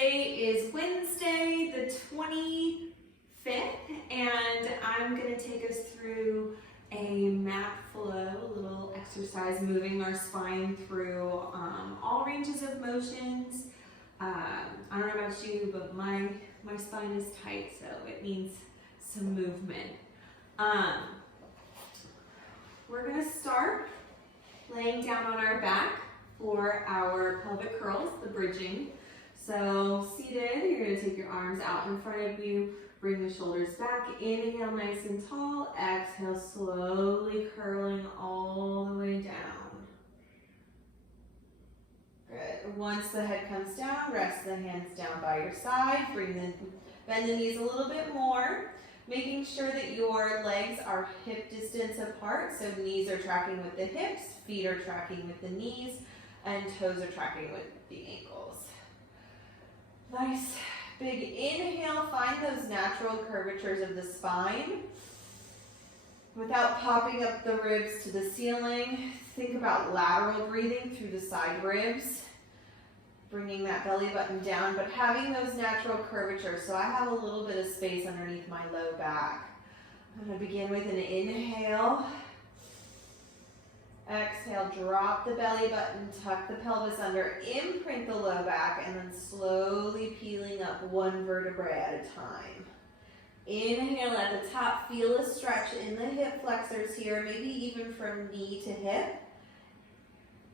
Today is Wednesday, the 25th, and I'm going to take us through a mat flow, a little exercise moving our spine through all ranges of motions. I don't know about you, but my spine is tight, so it needs some movement. We're going to start laying down on our back for our pelvic curls, the bridging. So seated, you're going to take your arms out in front of you, bring the shoulders back, inhale nice and tall, exhale slowly curling all the way down. Good. Once the head comes down, rest the hands down by your side, bend the knees a little bit more, making sure that your legs are hip distance apart, so knees are tracking with the hips, feet are tracking with the knees, and toes are tracking with the ankles. Nice big inhale, find those natural curvatures of the spine. Without popping up the ribs to the ceiling, think about lateral breathing through the side ribs, bringing that belly button down, but having those natural curvatures. So I have a little bit of space underneath my low back. I'm going to begin with an inhale. Exhale, drop the belly button, tuck the pelvis under, imprint the low back, and then slowly peeling up one vertebrae at a time. Inhale at the top, feel a stretch in the hip flexors here, maybe even from knee to hip.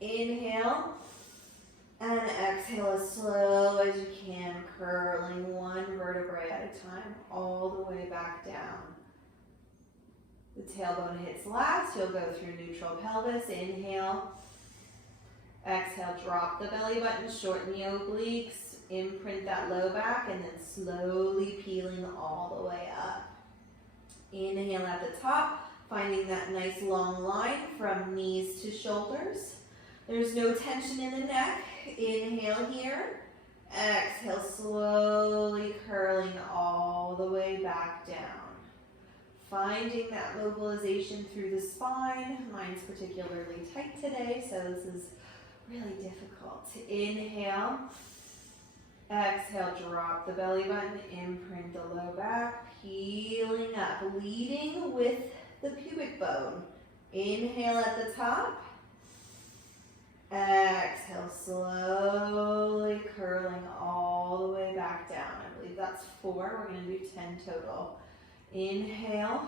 Inhale, and exhale as slow as you can, curling one vertebrae at a time, all the way back down. The tailbone hits last, you'll go through neutral pelvis, inhale. Exhale, drop the belly button, shorten the obliques, imprint that low back, and then slowly peeling all the way up. Inhale at the top, finding that nice long line from knees to shoulders. There's no tension in the neck. Inhale here. Exhale, slowly curling all the way back down. Finding that mobilization through the spine. Mine's particularly tight today, so this is really difficult. Inhale. Exhale, drop the belly button, imprint the low back, peeling up, leading with the pubic bone. Inhale at the top. Exhale, slowly curling all the way back down. I believe that's 4. We're going to do 10 total. Inhale.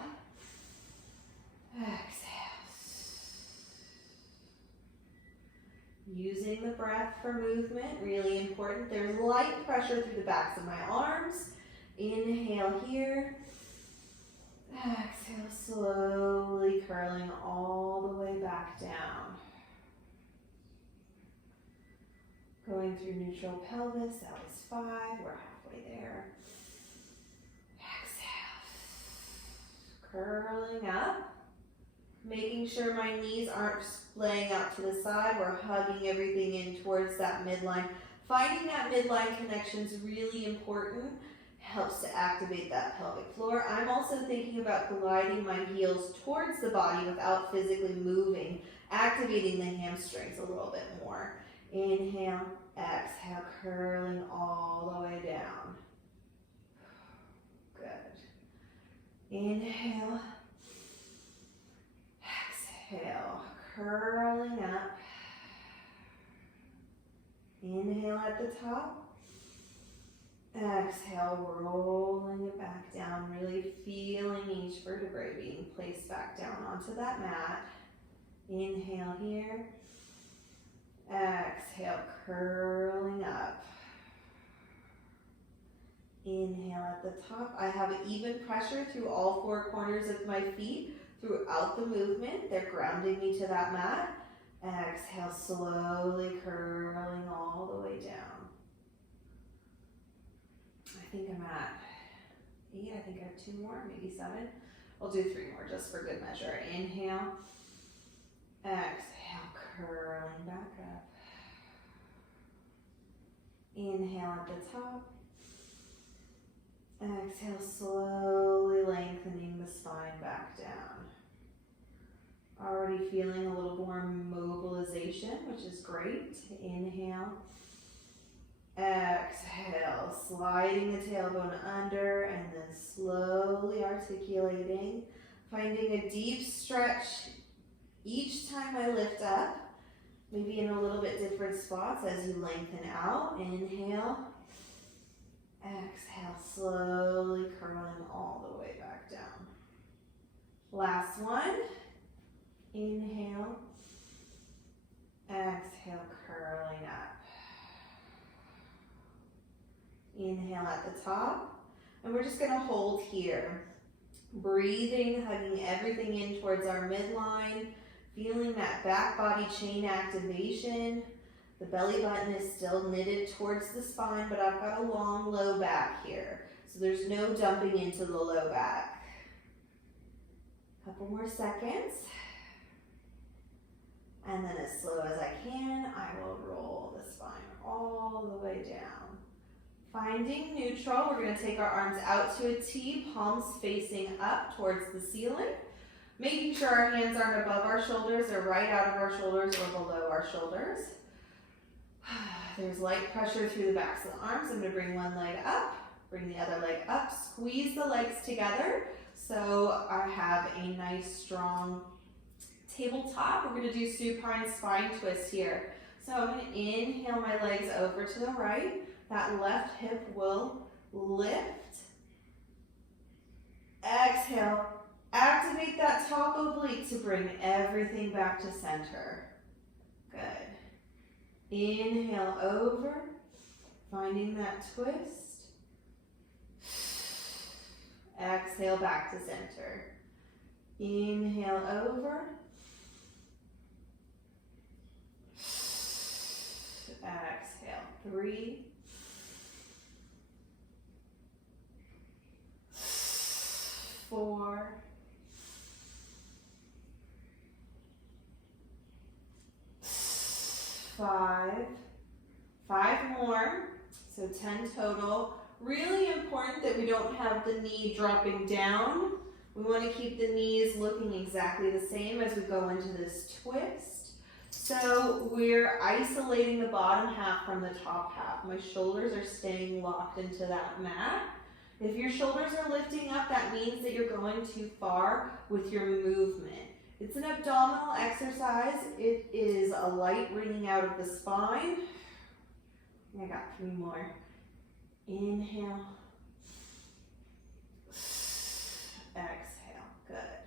Exhale. Using the breath for movement, really important. There's light pressure through the backs of my arms. Inhale here. Exhale, slowly curling all the way back down. Going through neutral pelvis, that was 5. We're halfway there. Curling up, making sure my knees aren't splaying out to the side. We're hugging everything in towards that midline. Finding that midline connection is really important. Helps to activate that pelvic floor. I'm also thinking about gliding my heels towards the body without physically moving, activating the hamstrings a little bit more. Inhale, exhale, curling all the way down. Good. Inhale, exhale, curling up. Inhale at the top. Exhale, rolling it back down, really feeling each vertebrae being placed back down onto that mat. Inhale here. Exhale, curling up. Inhale at the top. I have even pressure through all 4 corners of my feet throughout the movement. They're grounding me to that mat. Exhale, slowly curling all the way down. I think I'm at 8. I think I have 2 more, maybe 7. I'll do 3 more just for good measure. Inhale. Exhale, curling back up. Inhale at the top. Exhale, slowly lengthening the spine back down. Already feeling a little more mobilization, which is great. Inhale. Exhale, exhale, sliding the tailbone under and then slowly articulating, finding a deep stretch each time I lift up, maybe in a little bit different spots as you lengthen out. Inhale, exhale, slowly curling all the way back down. Last one, inhale, exhale, curling up. Inhale at the top, and we're just gonna hold here. Breathing, hugging everything in towards our midline, feeling that back body chain activation. The belly button is still knitted towards the spine, but I've got a long low back here. So there's no dumping into the low back. Couple more seconds. And then as slow as I can, I will roll the spine all the way down. Finding neutral, we're going to take our arms out to a T, palms facing up towards the ceiling. Making sure our hands aren't above our shoulders or right out of our shoulders or below our shoulders. There's light pressure through the backs of the arms. I'm going to bring one leg up, bring the other leg up, squeeze the legs together so I have a nice strong tabletop. We're going to do supine spine twist here. So I'm going to inhale my legs over to the right. That left hip will lift. Exhale. Activate that top oblique to bring everything back to center. Good. Inhale over, finding that twist. Exhale back to center. Inhale over. Exhale. 3, 4, 5 more, so 10 total. Really important that we don't have the knee dropping down. We want to keep the knees looking exactly the same as we go into this twist. So we're isolating the bottom half from the top half. My shoulders are staying locked into that mat. If your shoulders are lifting up, that means that you're going too far with your movement. It's an abdominal exercise. It is a light bringing out of the spine. I got 3 more. Inhale. Exhale. Good.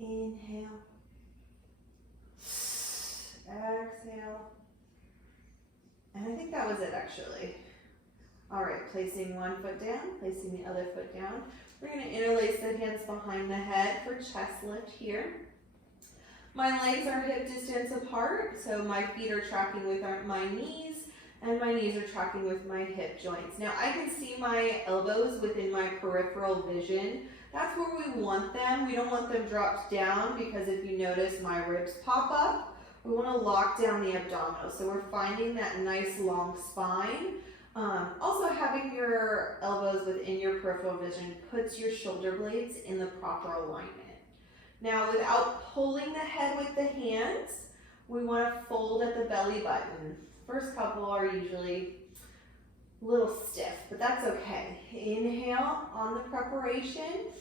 Inhale. Exhale. And I think that was it actually. All right, placing one foot down, placing the other foot down. We're going to interlace the hands behind the head for chest lift here. My legs are hip distance apart, so my feet are tracking with my knees, and my knees are tracking with my hip joints. Now I can see my elbows within my peripheral vision. That's where we want them. We don't want them dropped down because if you notice my ribs pop up, we want to lock down the abdominal. So we're finding that nice long spine. Also having your elbows within your peripheral vision puts your shoulder blades in the proper alignment. Now without pulling the head with the hands, we want to fold at the belly button. First couple are usually a little stiff, but that's okay. Inhale on the preparation.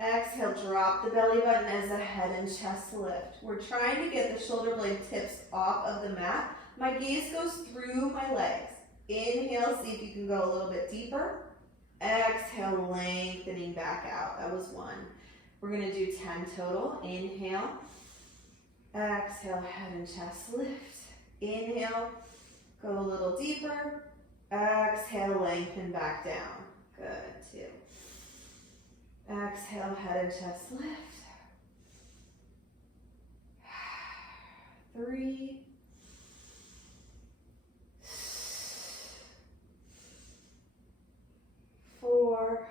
Exhale, drop the belly button as the head and chest lift. We're trying to get the shoulder blade tips off of the mat. My gaze goes through my legs. Inhale, see if you can go a little bit deeper. Exhale, lengthening back out. That was 1. We're going to do 10 total. Inhale. Exhale, head and chest lift. Inhale, go a little deeper. Exhale, lengthen back down. Good, 2. Exhale, head and chest lift. 3. 4.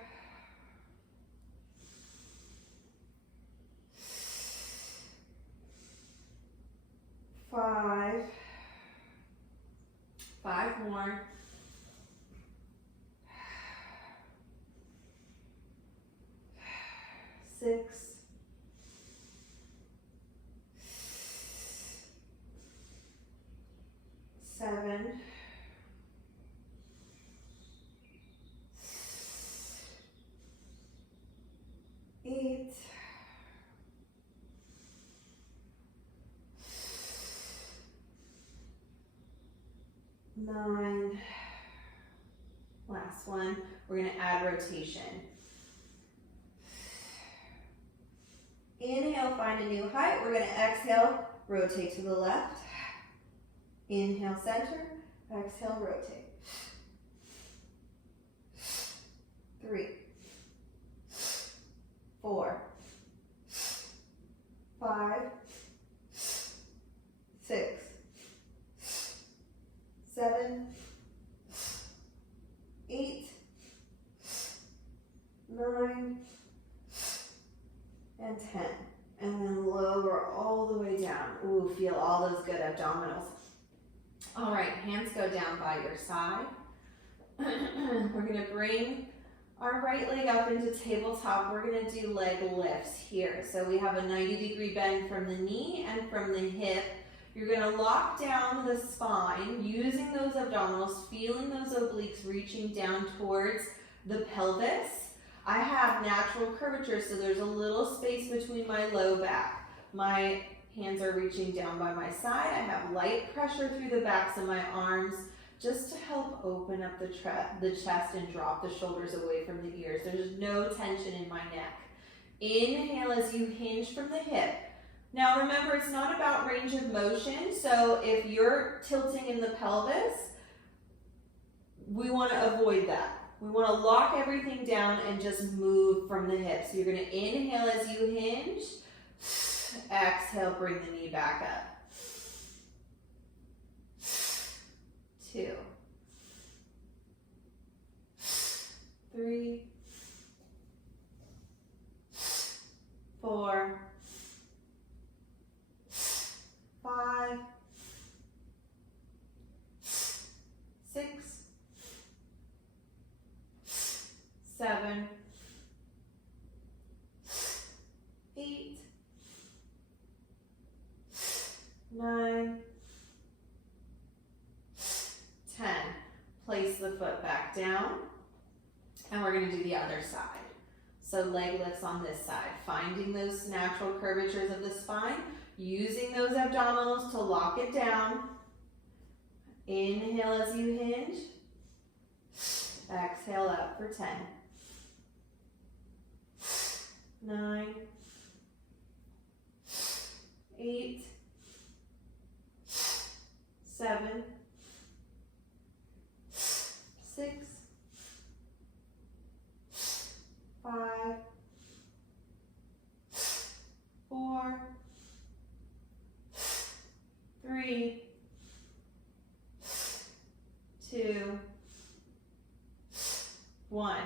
5. 5 more. 6. 7. 9. Last one. We're going to add rotation. Inhale, find a new height. We're going to exhale, rotate to the left. Inhale, center. Exhale, rotate. 3, 4, 5, 6, 7, 8, 9, and 10. And then lower all the way down. Ooh, feel all those good abdominals. All right, hands go down by your side. We're gonna bring our right leg up into tabletop. We're gonna do leg lifts here. So we have a 90-degree bend from the knee and from the hip. You're gonna lock down the spine, using those abdominals, feeling those obliques reaching down towards the pelvis. I have natural curvature, so there's a little space between my low back. My hands are reaching down by my side. I have light pressure through the backs of my arms just to help open up the chest and drop the shoulders away from the ears. There's no tension in my neck. Inhale as you hinge from the hip. Now remember, it's not about range of motion, so if you're tilting in the pelvis, we want to avoid that. We want to lock everything down and just move from the hips. So you're going to inhale as you hinge. Exhale, bring the knee back up. 2, 3, 4, 5, 6, 7, 8, 9, 10. Place the foot back down, and we're going to do the other side. So leg lifts on this side, finding those natural curvatures of the spine, using those abdominals to lock it down. Inhale as you hinge. Exhale up for 10. 9, 8, 7, 6, 5, 4, 3, 2, 1.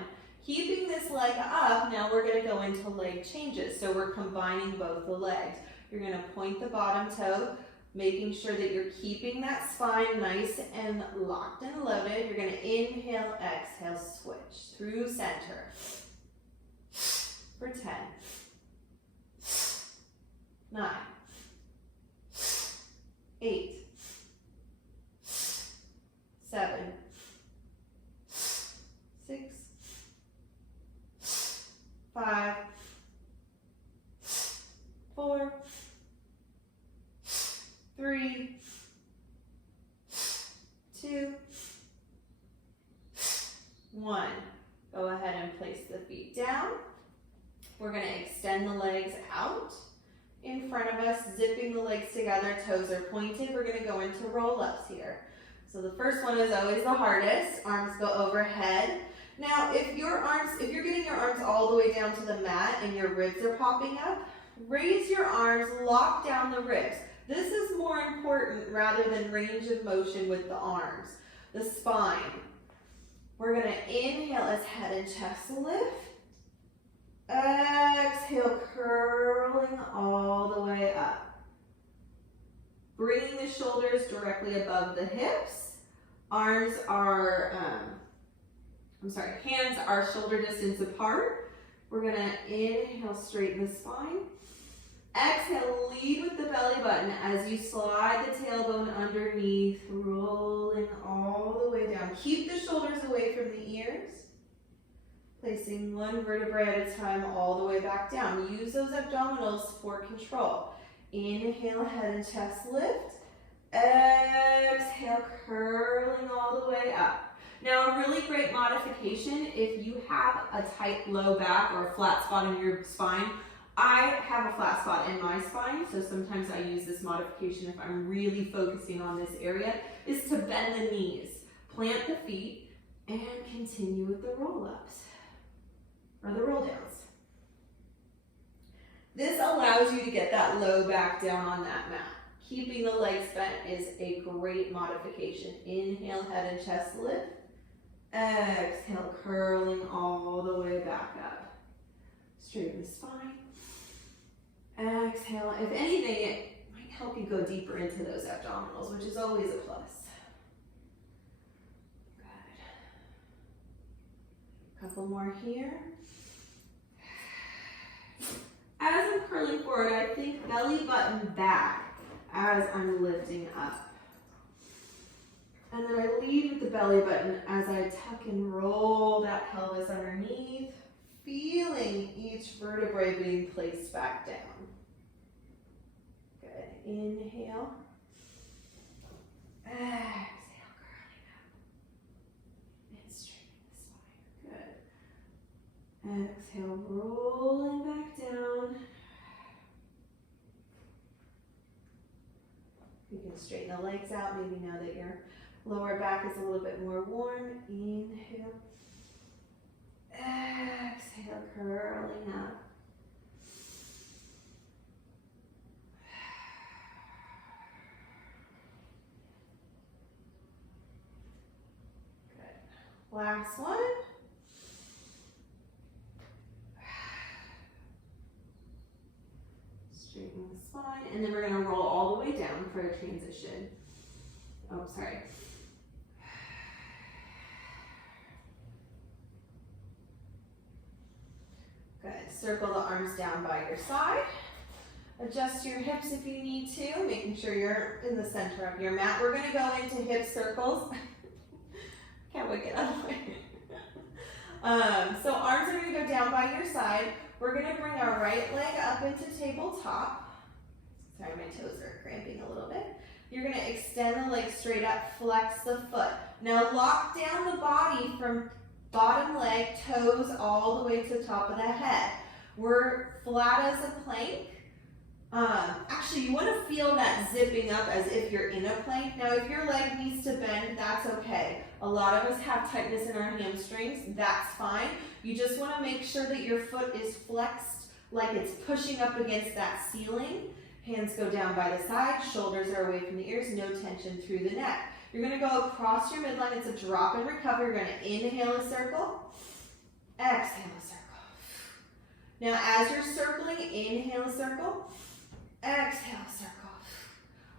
Keeping this leg up, now we're going to go into leg changes. So we're combining both the legs. You're going to point the bottom toe, making sure that you're keeping that spine nice and locked and loaded. You're going to inhale, exhale, switch through center for 10, 9, 8, 7, 6, 5, 4, 3, 2, 1. Go ahead and place the feet down. We're going to extend the legs out in front of us, zipping the legs together, toes are pointed. We're going to go into roll-ups here. So the first one is always the hardest. Arms go overhead. Now, if you're getting your arms all the way down to the mat and your ribs are popping up, raise your arms, lock down the ribs. This is more important rather than range of motion with the arms. The spine. We're going to inhale as head and chest lift. Exhale, curling all the way up. Bringing the shoulders directly above the hips. Hands are shoulder distance apart. We're going to inhale, straighten the spine. Exhale, lead with the belly button as you slide the tailbone underneath, rolling all the way down. Keep the shoulders away from the ears. Placing one vertebrae at a time all the way back down. Use those abdominals for control. Inhale, head and chest lift. Exhale, curling all the way up. Now, a really great modification if you have a tight low back or a flat spot in your spine. I have a flat spot in my spine, so sometimes I use this modification if I'm really focusing on this area, is to bend the knees, plant the feet, and continue with the roll-ups or the roll-downs. This allows you to get that low back down on that mat. Keeping the legs bent is a great modification. Inhale, head and chest lift. Exhale, curling all the way back up. Straighten the spine. Exhale. If anything, it might help you go deeper into those abdominals, which is always a plus. Good. Couple more here. As I'm curling forward, I think belly button back as I'm lifting up. And then I lead with the belly button as I tuck and roll that pelvis underneath, feeling each vertebrae being placed back down. Good. Inhale. Exhale, curling up. And straightening the spine. Good. Exhale, rolling back down. You can straighten the legs out, maybe now that your lower back is a little bit more worn. Inhale. Exhale, curling up. Good. Last one. Straighten the spine, and then we're going to roll all the way down for a transition. Oh, sorry. Good. Circle the arms down by your side. Adjust your hips if you need to, making sure you're in the center of your mat. We're going to go into hip circles. Can't wait to get out of the way. So arms are going to go down by your side. We're going to bring our right leg up into tabletop. Sorry, my toes are cramping a little bit. You're going to extend the leg straight up, flex the foot. Now lock down the body from bottom leg, toes, all the way to the top of the head. We're flat as a plank. Actually, you want to feel that zipping up as if you're in a plank. Now, if your leg needs to bend, that's okay. A lot of us have tightness in our hamstrings. That's fine. You just want to make sure that your foot is flexed like it's pushing up against that ceiling. Hands go down by the side. Shoulders are away from the ears. No tension through the neck. You're going to go across your midline. It's a drop and recover. You're going to inhale a circle. Exhale a circle. Now, as you're circling, inhale a circle. Exhale, circle.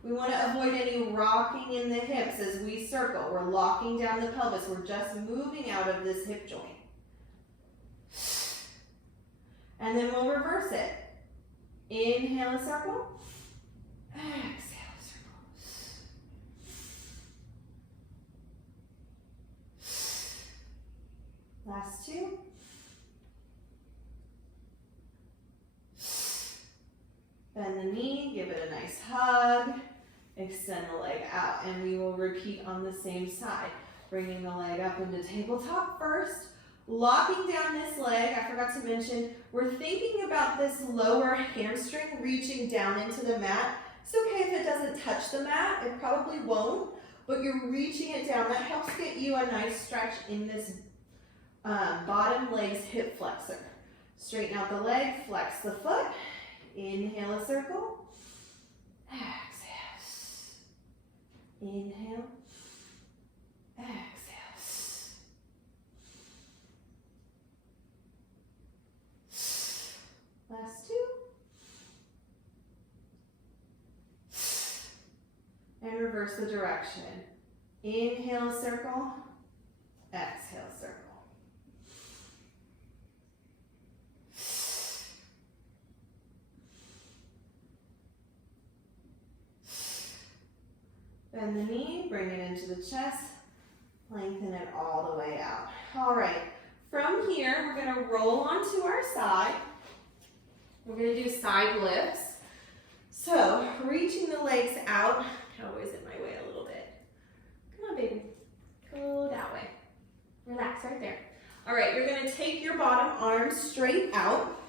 We want to avoid any rocking in the hips as we circle. We're locking down the pelvis. We're just moving out of this hip joint. And then we'll reverse it. Inhale a circle. Exhale a circle. Last two. Bend the knee, give it a nice hug, extend the leg out, and we will repeat on the same side. Bringing the leg up into tabletop first, locking down this leg. I forgot to mention, we're thinking about this lower hamstring reaching down into the mat. It's okay if it doesn't touch the mat, it probably won't, but you're reaching it down. That helps get you a nice stretch in this bottom leg's hip flexor. Straighten out the leg, flex the foot. Inhale a circle. Exhale. Inhale. Exhale. Last two. And reverse the direction. Inhale a circle. Exhale a circle. Bend the knee, bring it into the chest, lengthen it all the way out. All right, from here, we're gonna roll onto our side. We're gonna do side lifts. So, reaching the legs out, how is it, my All right, you're gonna take your bottom arm straight out.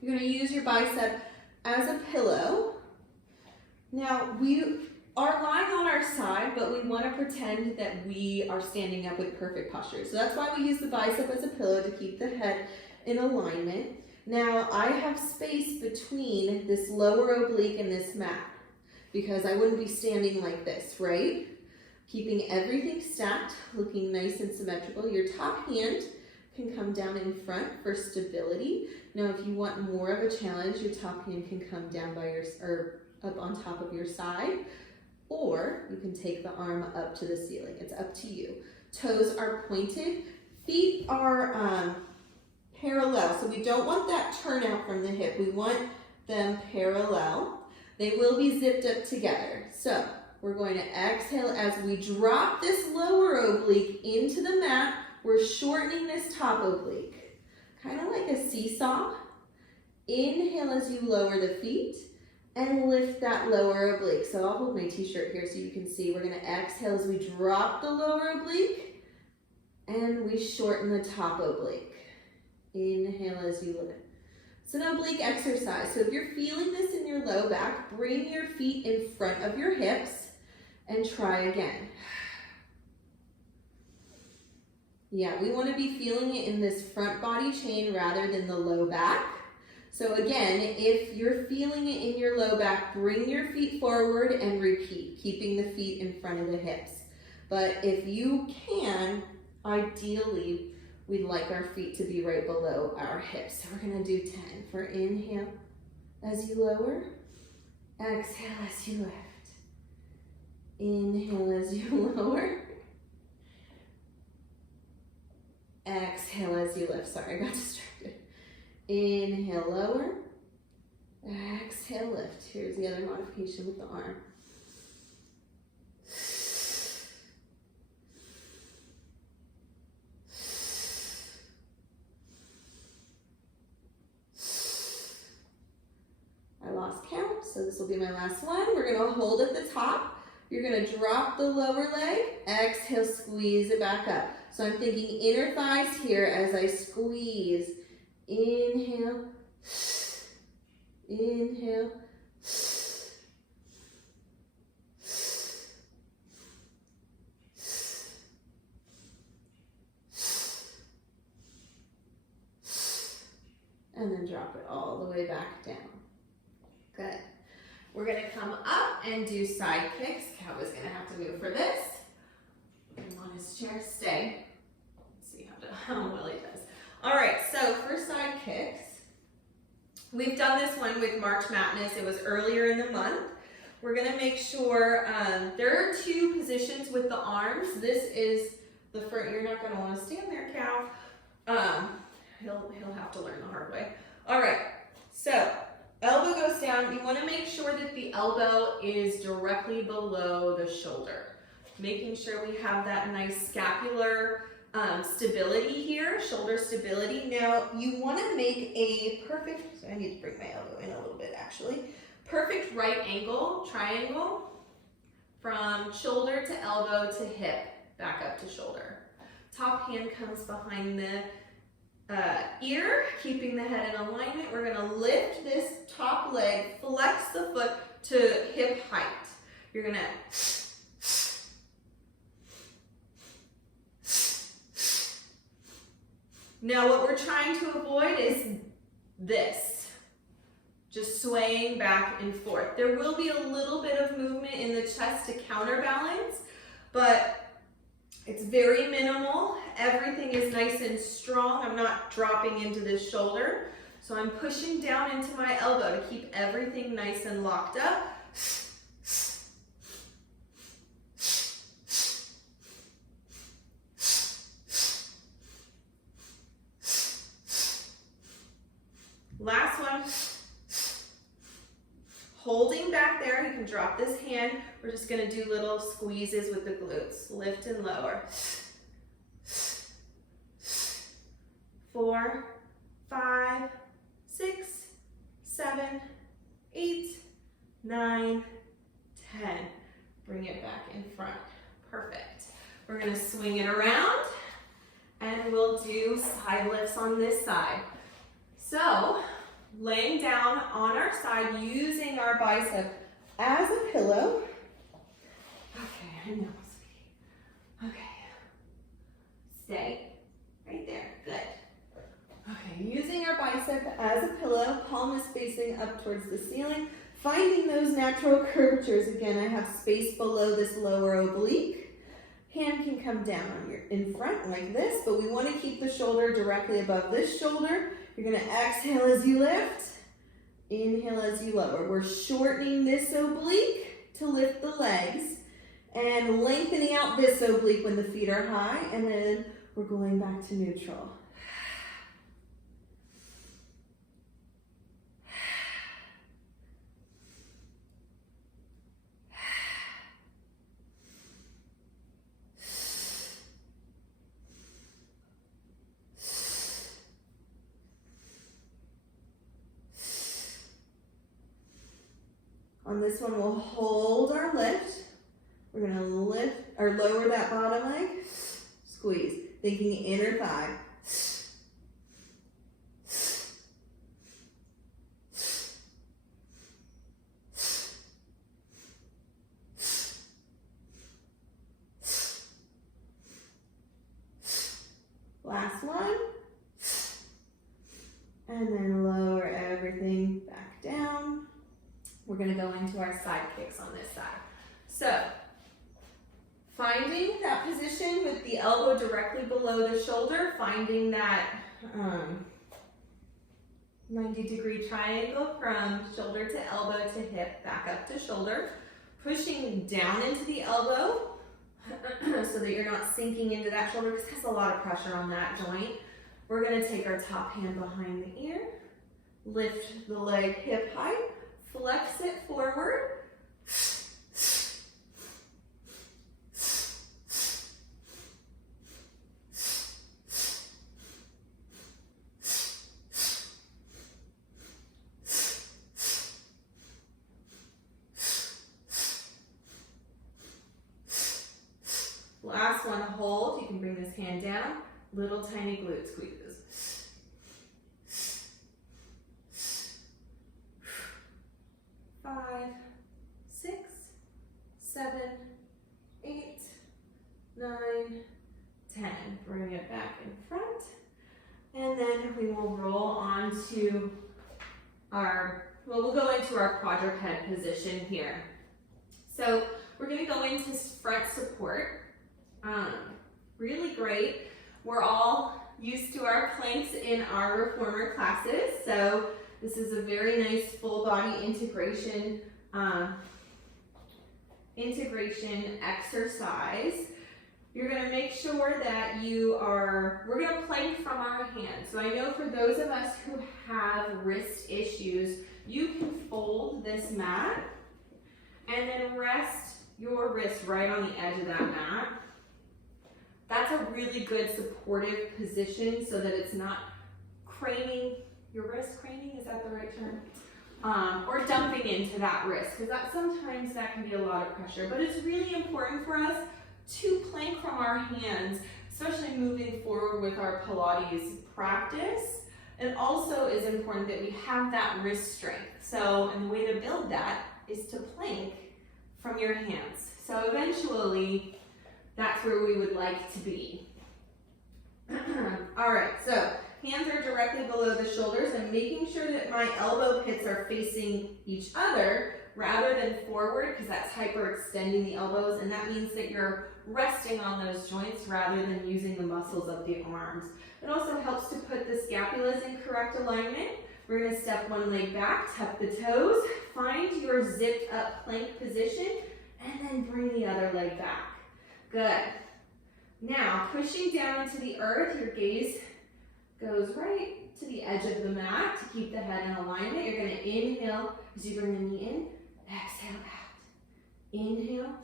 You're gonna use your bicep as a pillow. Now, we are lying on our side, but we wanna pretend that we are standing up with perfect posture. So that's why we use the bicep as a pillow to keep the head in alignment. Now, I have space between this lower oblique and this mat because I wouldn't be standing like this, right? Keeping everything stacked, looking nice and symmetrical. Your top hand can come down in front for stability. Now, if you want more of a challenge, your top hand can come down by your, or up on top of your side, or you can take the arm up to the ceiling. It's up to you. Toes are pointed. Feet are parallel, so we don't want that turnout from the hip. We want them parallel. They will be zipped up together. So we're going to exhale as we drop this lower oblique into the mat. We're shortening this top oblique, kind of like a seesaw. Inhale as you lower the feet and lift that lower oblique. So I'll hold my t-shirt here so you can see. We're going to exhale as we drop the lower oblique and we shorten the top oblique. Inhale as you lift. It's an oblique exercise. So if you're feeling this in your low back, bring your feet in front of your hips and try again. Yeah, we want to be feeling it in this front body chain rather than the low back. So again, if you're feeling it in your low back, bring your feet forward and repeat, keeping the feet in front of the hips. But if you can, ideally, we'd like our feet to be right below our hips. So we're gonna do 10 for inhale as you lower, exhale as you lift. Inhale as you lower, exhale as you lift. Sorry, I got distracted. Inhale, lower, exhale, lift. Here's the other modification with the arm. So this will be my last one. We're gonna hold at the top. You're gonna drop the lower leg, exhale, squeeze it back up. So I'm thinking inner thighs here as I squeeze. Inhale, inhale, and then drop it all the way back down. Good. We're gonna come up and do side kicks. Cowboy's gonna have to move for this. On his chair, stay. Let's see how well he does. All right, so for side kicks, we've done this one with March Madness. It was earlier in the month. We're gonna make sure, there are two positions with the arms. This is the front, you're not gonna wanna stand there, Cow. He'll have to learn the hard way. All right, so elbow goes down. You want to make sure that the elbow is directly below the shoulder. Making sure we have that nice scapular stability here, shoulder stability. Now, you want to make a perfect, so I need to bring my elbow in a little bit actually. Perfect right angle, triangle, from shoulder to elbow to hip, back up to shoulder. Top hand comes behind the ear, keeping the head in alignment. We're gonna lift this top leg, flex the foot to hip height. You're gonna now what we're trying to avoid is this, just swaying back and forth. There will be a little bit of movement in the chest to counterbalance, but it's very minimal. Everything is nice and strong. I'm not dropping into this shoulder. So I'm pushing down into my elbow to keep everything nice and locked up. Last one. Holding back there, you can drop this hand. We're just gonna do little squeezes with the glutes. Lift and lower. 4, 5, 6, 7, 8, 9, 10. Bring it back in front. Perfect. We're gonna swing it around and we'll do side lifts on this side. So, laying down on our side, using our bicep as a pillow. Okay, I know, sweetie. Okay. Stay right there. Good. Okay, using our bicep as a pillow, palm is facing up towards the ceiling. Finding those natural curvatures. Again, I have space below this lower oblique. Hand can come down on your in front like this, but we want to keep the shoulder directly above this shoulder. You're going to exhale as you lift, inhale as you lower. We're shortening this oblique to lift the legs and lengthening out this oblique when the feet are high, and then we're going back to neutral. On this one, we'll hold our lift. We're gonna lift or lower that bottom leg, squeeze, thinking inner thigh. Last one. And then lower everything back down. We're going to go into our side kicks on this side. So, finding that position with the elbow directly below the shoulder, finding that 90-degree triangle from shoulder to elbow to hip, back up to shoulder, pushing down into the elbow so that you're not sinking into that shoulder because it has a lot of pressure on that joint. We're going to take our top hand behind the ear, lift the leg hip height, flex it forward. Last one, hold. You can bring this hand down. Little tiny glute squeezes. 5, 6, 7, 8, 9, 10. Bring it back in front. And then we will roll on to we'll go into our quadruped position here. So we're going to go into front support. Really great. We're all used to our planks in our reformer classes. So this is a very nice full body integration exercise. You're going to make sure that we're going to plank from our hands. So I know for those of us who have wrist issues, you can fold this mat and then rest your wrist right on the edge of that mat. That's a really good supportive position so that it's not craning your wrist. Craning, is that the right term? Or dumping into that wrist, because sometimes that can be a lot of pressure. But it's really important for us to plank from our hands, especially moving forward with our Pilates practice. And also is important that we have that wrist strength. So, and the way to build that is to plank from your hands. So eventually, that's where we would like to be. All right, so hands are directly below the shoulders and making sure that my elbow pits are facing each other rather than forward, because that's hyperextending the elbows, and that means that you're resting on those joints rather than using the muscles of the arms. It also helps to put the scapulas in correct alignment. We're going to step one leg back, tuck the toes, find your zipped up plank position, and then bring the other leg back. Good. Now, pushing down into the earth, your gaze goes right to the edge of the mat to keep the head in alignment. You're going to inhale as you bring the knee in, exhale out. Inhale.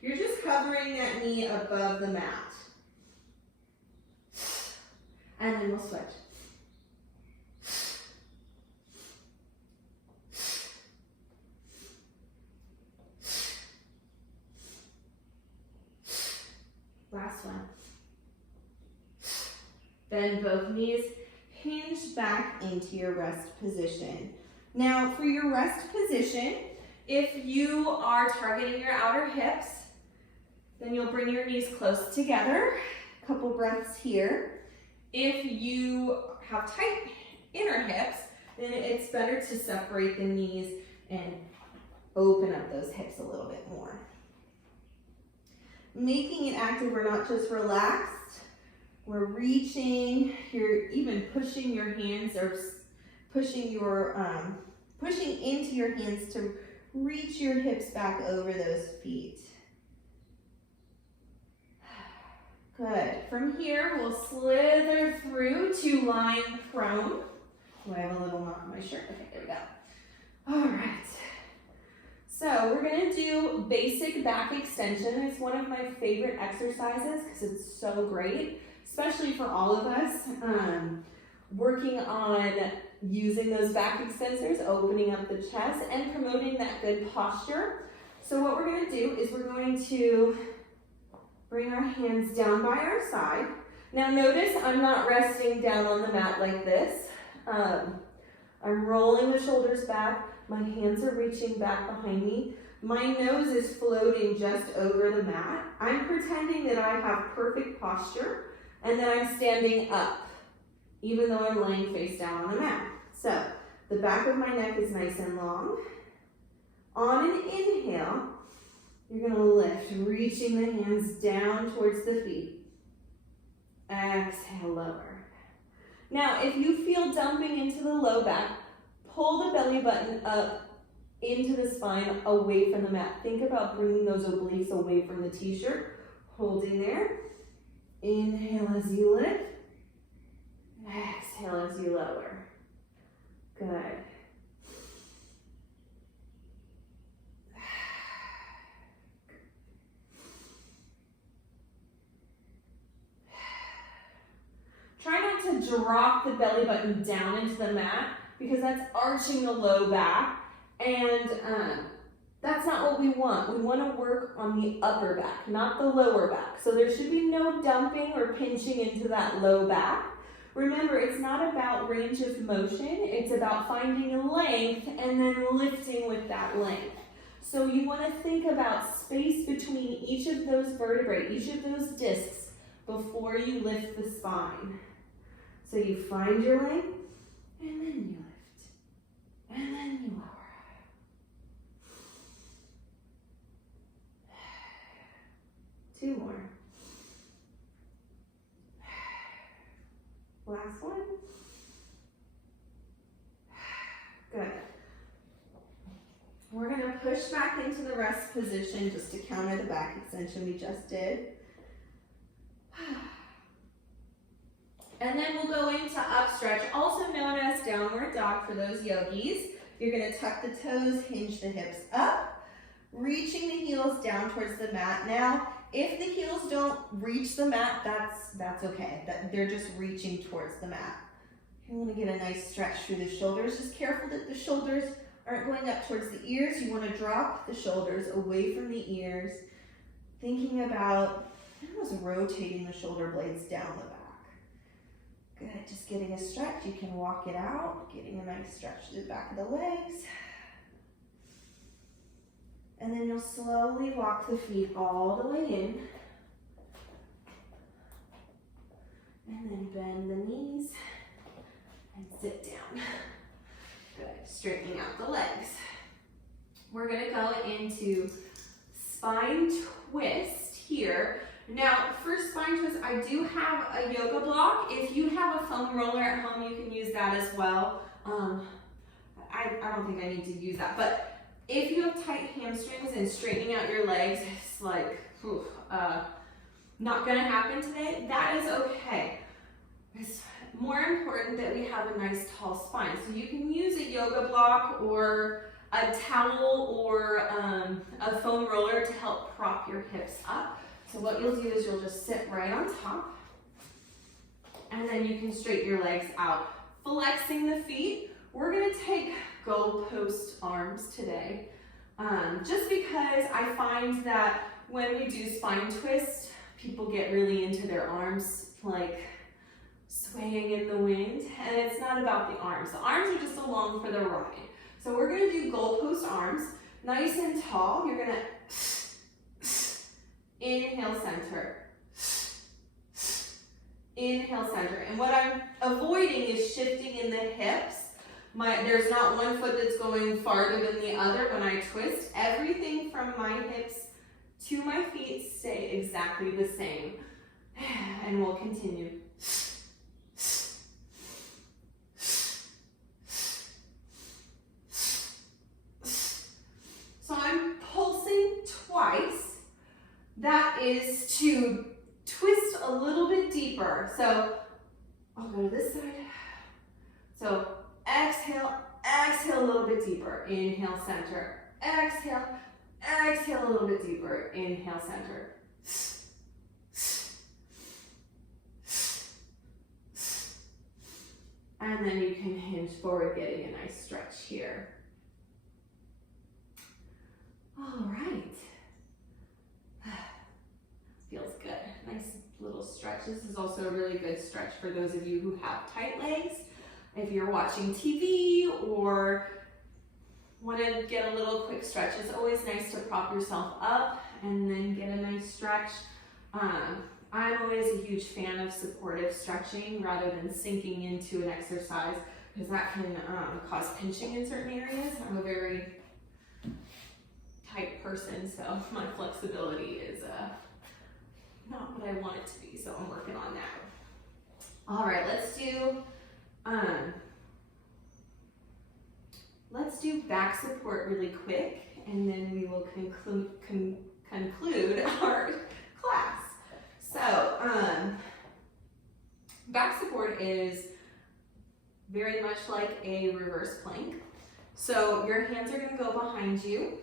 You're just hovering that knee above the mat. And then we'll switch. Last one. Bend both knees, hinge back into your rest position. Now for your rest position, if you are targeting your outer hips, then you'll bring your knees close together. A couple breaths here. If you have tight inner hips, then it's better to separate the knees and open up those hips a little bit more. Making it active, we're not just relaxed, we're reaching, you're even pushing your hands or pushing into your hands to reach your hips back over those feet. Good. From here, we'll slither through to lying prone. Oh, I have a little knot in my shirt. Okay, there we go. All right. So we're gonna do basic back extension. It's one of my favorite exercises because it's so great, especially for all of us working on using those back extensors, opening up the chest and promoting that good posture. So what we're gonna do is we're going to bring our hands down by our side. Now notice I'm not resting down on the mat like this. I'm rolling the shoulders back. My hands are reaching back behind me. My nose is floating just over the mat. I'm pretending that I have perfect posture and that I'm standing up, even though I'm laying face down on the mat. So the back of my neck is nice and long. On an inhale, you're gonna lift, reaching the hands down towards the feet. Exhale, lower. Now, if you feel dumping into the low back, pull the belly button up into the spine, away from the mat. Think about bringing those obliques away from the t-shirt, holding there. Inhale as you lift. Exhale as you lower. Good. Try not to drop the belly button down into the mat because that's arching the low back, and that's not what we want. We want to work on the upper back, not the lower back. So there should be no dumping or pinching into that low back. Remember, it's not about range of motion, it's about finding length and then lifting with that length. So you want to think about space between each of those vertebrae, each of those discs, before you lift the spine. So you find your length, and then you lift, and then you lower. Two more. Last one. Good. We're going to push back into the rest position just to counter the back extension we just did. And then we'll go into up stretch, also known as downward dog for those yogis. You're going to tuck the toes, hinge the hips up, reaching the heels down towards the mat. Now, if the heels don't reach the mat, that's okay. They're just reaching towards the mat. You want to get a nice stretch through the shoulders. Just careful that the shoulders aren't going up towards the ears. You want to drop the shoulders away from the ears, thinking about almost rotating the shoulder blades down the back. Good, just getting a stretch. You can walk it out, getting a nice stretch to the back of the legs. And then you'll slowly walk the feet all the way in. And then bend the knees and sit down. Good, straightening out the legs. We're gonna go into spine twist here. Now, for spine twist, I do have a yoga block. If you have a foam roller at home, you can use that as well. I don't think I need to use that, but if you have tight hamstrings and straightening out your legs, it's like, not gonna happen today, that is okay. It's more important that we have a nice tall spine. So you can use a yoga block or a towel or a foam roller to help prop your hips up. So what you'll do is you'll just sit right on top, and then you can straighten your legs out. Flexing the feet, we're gonna take goalpost arms today. Just because I find that when we do spine twist, people get really into their arms, like swaying in the wind, and it's not about the arms. The arms are just along for the ride. So we're gonna do goalpost arms, nice and tall. You're gonna inhale, center. Inhale, center. And what I'm avoiding is shifting in the hips. There's not one foot that's going farther than the other when I twist. Everything from my hips to my feet stay exactly the same. And we'll continue. So I'm pulsing twice. That is to twist a little bit deeper. So I'll go to this side. So exhale, exhale a little bit deeper. Inhale, center. Exhale, exhale a little bit deeper. Inhale, center. And then you can hinge forward, getting a nice stretch here. All right. Feels good. Nice little stretch. This is also a really good stretch for those of you who have tight legs. If you're watching TV or want to get a little quick stretch, it's always nice to prop yourself up and then get a nice stretch. I'm always a huge fan of supportive stretching rather than sinking into an exercise, because that can cause pinching in certain areas. I'm a very tight person, so my flexibility is not what I want it to be, so I'm working on that. All right, let's do back support really quick, and then we will conclude our class. So, back support is very much like a reverse plank. So your hands are going to go behind you.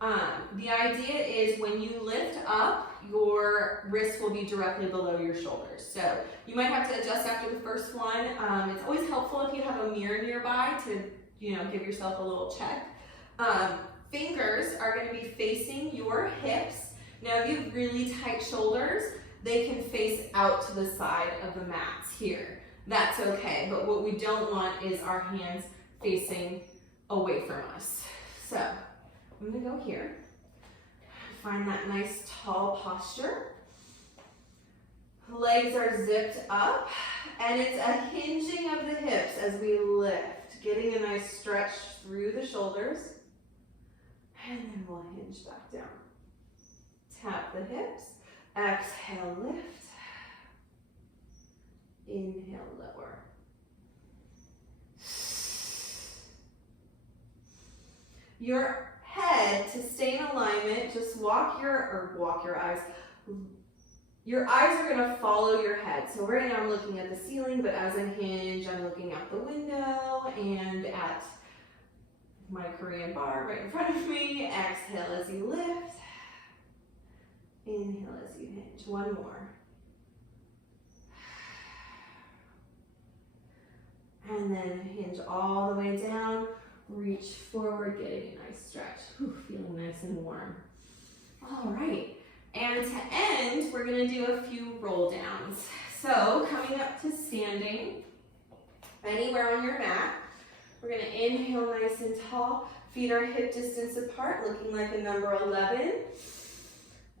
The idea is when you lift up, your wrists will be directly below your shoulders. So you might have to adjust after the first one. It's always helpful if you have a mirror nearby to, give yourself a little check. Fingers are going to be facing your hips. Now, if you have really tight shoulders, they can face out to the side of the mats here. That's okay, but what we don't want is our hands facing away from us. So I'm gonna go here, find that nice tall posture. Legs are zipped up, and it's a hinging of the hips as we lift, getting a nice stretch through the shoulders, and then we'll hinge back down. Tap the hips, exhale, lift, inhale, lower. Your head, to stay in alignment, just walk your eyes. Your eyes are gonna follow your head. So right now I'm looking at the ceiling, but as I hinge, I'm looking out the window and at my Korean bar right in front of me. Exhale as you lift. Inhale as you hinge. One more. And then hinge all the way down. Reach forward, getting a nice stretch. Whew, feeling nice and warm. All right. And to end, we're going to do a few roll downs. So coming up to standing, anywhere on your mat, we're going to inhale nice and tall. Feet are hip distance apart, looking like a number 11.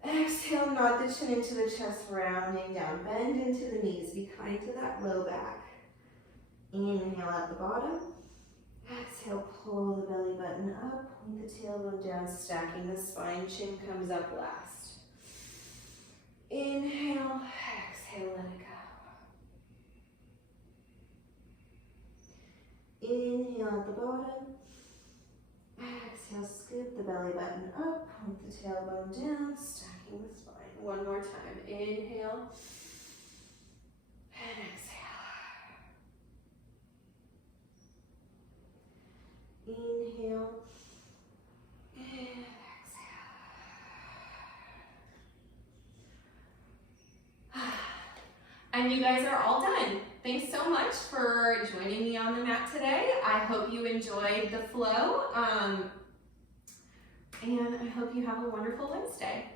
Exhale, nod the chin into the chest, rounding down. Bend into the knees. Be kind to that low back. Inhale at the bottom. Exhale, pull the belly button up. Point the tailbone down, stacking the spine. Chin comes up last. Inhale. Exhale, let it go. Inhale at the bottom. Exhale, scoop the belly button up, point the tailbone down, stacking the spine. One more time. Inhale and exhale. Inhale and exhale. And you guys are all done. Thanks so much for joining me on the mat today. I hope you enjoyed the flow, and I hope you have a wonderful Wednesday.